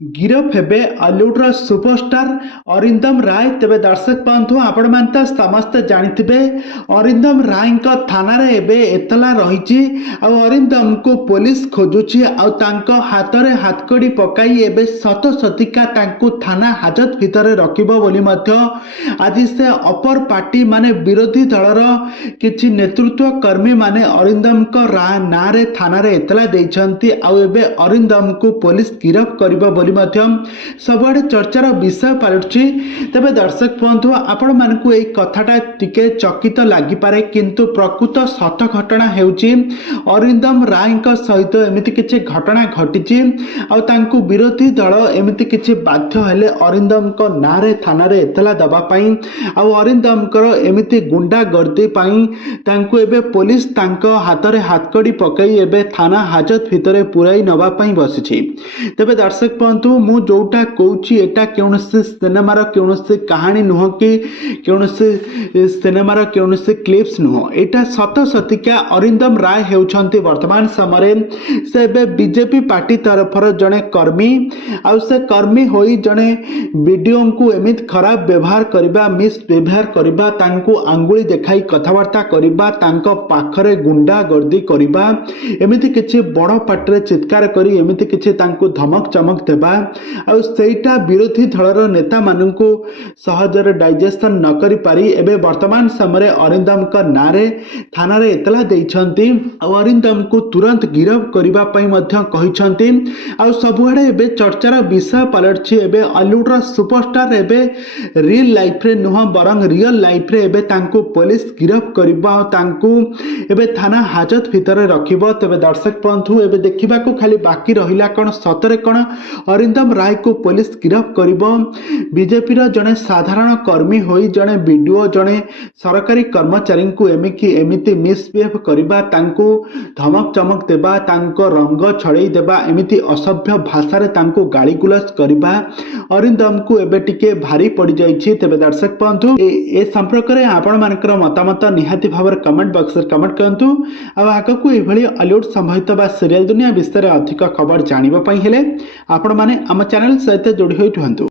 गिरफ हेबे Hollywood superstar Arindam राय। तेबे दर्शक बंधु आपण माने तो समस्त जानिथिबे अरिंदम राय थाना रे एबे एतला रही अरिंदम को पुलिस खोजुची हाथ रे हाथकड़ी पकाई एबे सत सतिका तांकु थाना हाजत भितर रखिबो बोली मध्य आज से अपर पार्टी माने विरोधी दलर किछि नेतृत्व कर्मी माने अरिंदम को ना रे थाना रे एतला देइछंती एबे अरिंदम को पुलिस गिरफ करिबो बोली सबुआड़े चर्चार विषय पलटुची। तेबे दर्शक बंधु आपण मानकु एई कथाटा टिके चकित लागिपारे किंतु प्रकृत सत घटना हेउची अरिंदम राय सहित एमिति किछि घटना घटिची आउ तांकु विरोधी दल एमिति किछि बाध्य हेले अरिंदम को नारे थाना रे एतला दबा पई आउ अरिंदम कर एमिति गुंडा गर्दी पई तांकु एबे पुलिस तांको हाथ रे हाथकड़ी पकई एबे थाना हाजत भितरे पुराई नबा पई बसिछि। तेबे दर्शक बंधु मु जोटा कहूची एटा कौनसी सिनेमार कौनसी कहानी नुह कि कौनसी सिनेमार कौनसी क्लिप्स नुह एटा सत सतिका अरिंदम राय हेउछंती वर्तमान समय से बीजेपी पार्टी तरफर जड़े कर्मी आउ से कर्मी होई जड़े वीडियो को एमित खराब व्यवहार करबा मिस व्यवहार करबा तांको आंगुली देखाई कथबार्ता करबा तांको पाखरे गुंडा गर्दी करबा एमिति किछि बड़ पार्टी चित्कार करी एमिति किछि तांको धमक चमक देबा आउटा विरोधी दलर नेता मानू सहजरे डाइजेशन न करि पारी एबे वर्तमान समय अरिंदम का नारे थाना रे एतला देइछंती अरिंदम को तुरंत गिरफ करिबा पई मध्य कहिछंती सबुआडे एबे चर्चार विषय पलटछि। एबे हॉलीवुड सुपरस्टार एबे रियल लाइफ रे नुह बरंग रियल लाइफ रे एबे तांको पुलिस गिरफ करिबा तांको एबे थाना हाजत भितर रखिबो। तेबे दर्शक बंधु एबे देखिबा को खाली बाकी रहिला कोन सतरे कोन अरिंदम राय को पुलिस गिरफ करिबो। बीजेपी रो जने साधारण कर्मी होई जने वीडियो जने सरकारी कर्मचारी को एमिति मिसबिहेव करिबा तांको धमक चमक देबा तांको रंग छड़ई देबा एमिति असभ्य भाषा रे तांको गाली गुलस करिबा अरिंदम को एबे टिके भारी पड़ी जाइछि। तेबे दर्शक बंधु ए संपर्क रे आपण मानकर मतामत निहाती भावर कमेंट बॉक्स रे कमेंट करंतु आगकू एभली हॉलीवुड संबंधित बा सीरियल दुनिया विषय अधिक खबर जानिबा पई हेले आपण माने आम चैनल सहित जोड़ी होई रुहंतु।